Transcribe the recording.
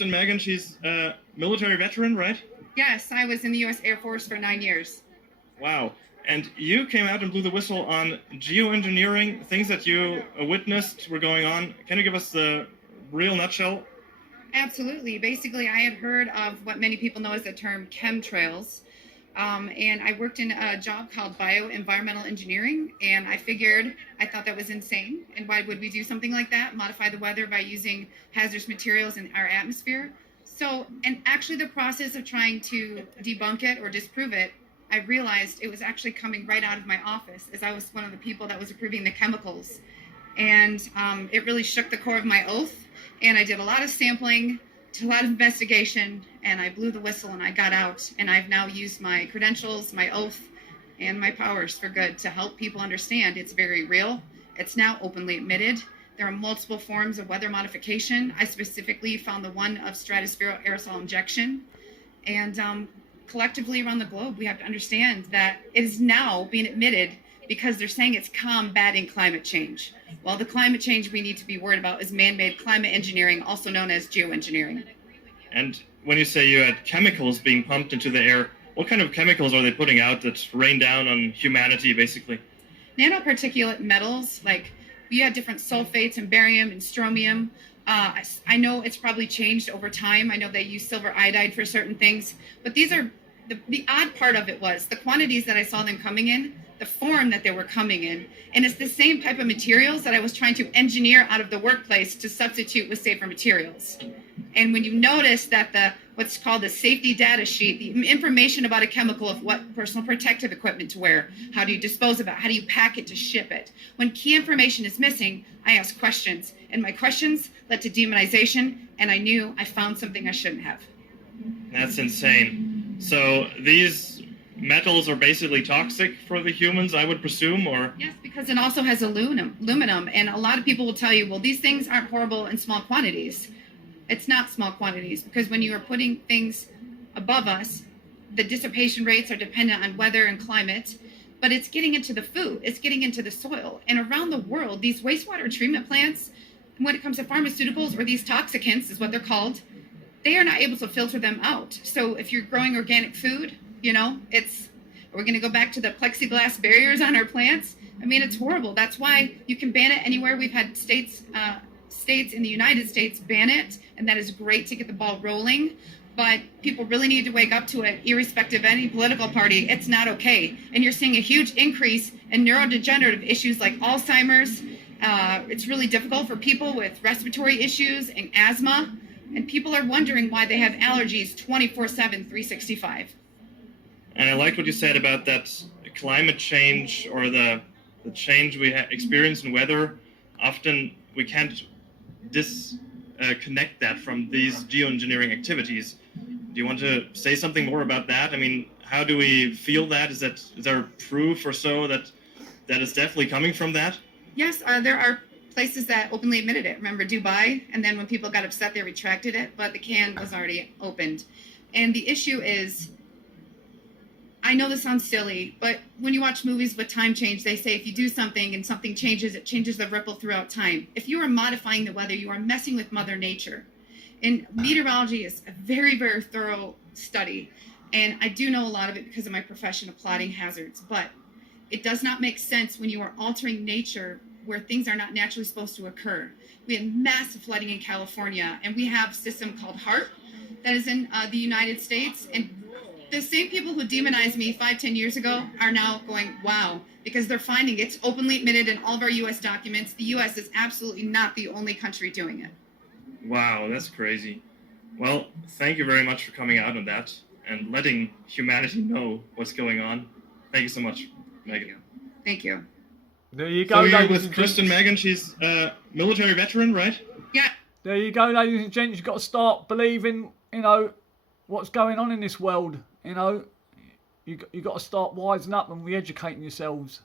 And Megan, she's a military veteran, right? Yes, I was in the U.S. Air Force for 9 years. Wow. And you came out and blew the whistle on geoengineering, things that you witnessed were going on. Can you give us the real nutshell? Absolutely. Basically, I had heard of what many people know as the term chemtrails. And I worked in a job called bioenvironmental engineering, and I thought that was insane. And why would we do something like that? Modify the weather by using hazardous materials in our atmosphere? So, and actually the process of trying to debunk it or disprove it, I realized it was actually coming right out of my office, as I was one of the people that was approving the chemicals. And it really shook the core of my oath. And I did a lot of sampling, did a lot of investigation, and I blew the whistle and I got out. And I've now used my credentials, my oath, and my powers for good to help people understand it's very real. It's now openly admitted. There are multiple forms of weather modification. I specifically found the one of stratospheric aerosol injection. And collectively around the globe, we have to understand that it is now being admitted because they're saying it's combating climate change. Well, the climate change we need to be worried about is man-made climate engineering, also known as geoengineering. And when you say you had chemicals being pumped into the air, what kind of chemicals are they putting out that rain down on humanity, basically? Nanoparticulate metals, like we had different sulfates and barium and strontium. I know it's probably changed over time. I know they use silver iodide for certain things, but these are the odd part of it was the quantities that I saw them coming in, the form that they were coming in, and it's the same type of materials that I was trying to engineer out of the workplace to substitute with safer materials. And when you notice that what's called the safety data sheet, the information about a chemical of what personal protective equipment to wear, how do you dispose of it, how do you pack it to ship it. When key information is missing, I ask questions, and my questions led to demonization, and I knew I found something I shouldn't have. That's insane. So these metals are basically toxic for the humans, I would presume, or? Yes, because it also has aluminum, and a lot of people will tell you, well, these things aren't horrible in small quantities. It's not small quantities, because when you are putting things above us, the dissipation rates are dependent on weather and climate, but it's getting into the food, it's getting into the soil. And around the world, these wastewater treatment plants, when it comes to pharmaceuticals, or these toxicants is what they're called, they are not able to filter them out. So if you're growing organic food, we're going to go back to the plexiglass barriers on our plants. I mean, it's horrible. That's why you can ban it anywhere. We've had states in the United States ban it, and that is great to get the ball rolling. But people really need to wake up to it, irrespective of any political party. It's not okay. And you're seeing a huge increase in neurodegenerative issues like Alzheimer's. It's really difficult for people with respiratory issues and asthma. And people are wondering why they have allergies 24/7, 365. And I liked what you said about that climate change, or the change we experience in weather. Often we can't disconnect that from these geoengineering activities. Do you want to say something more about that? I mean, how do we feel that? Is there proof or so that is definitely coming from that? Yes, there are places that openly admitted it. Remember Dubai? And then when people got upset, they retracted it, but the can was already opened. And the issue is, I know this sounds silly, but when you watch movies with time change, they say if you do something and something changes, it changes the ripple throughout time. If you are modifying the weather, you are messing with Mother Nature. And meteorology is a very, very thorough study. And I do know a lot of it because of my profession of plotting hazards. But it does not make sense when you are altering nature where things are not naturally supposed to occur. We had massive flooding in California, and we have a system called Haarp that is in the United States. And the same people who demonized me 5-10 years ago are now going, wow, because they're finding it's openly admitted in all of our U.S. documents. The U.S. is absolutely not the only country doing it. Wow, that's crazy. Well, thank you very much for coming out on that and letting humanity know what's going on. Thank you so much, Megan. Thank you. There you go, So you're ladies with and Kristen gents. Megan. She's a military veteran, right? Yeah. There you go, ladies and gents. You've got to start believing, what's going on in this world. You've got to start wising up and re-educating yourselves.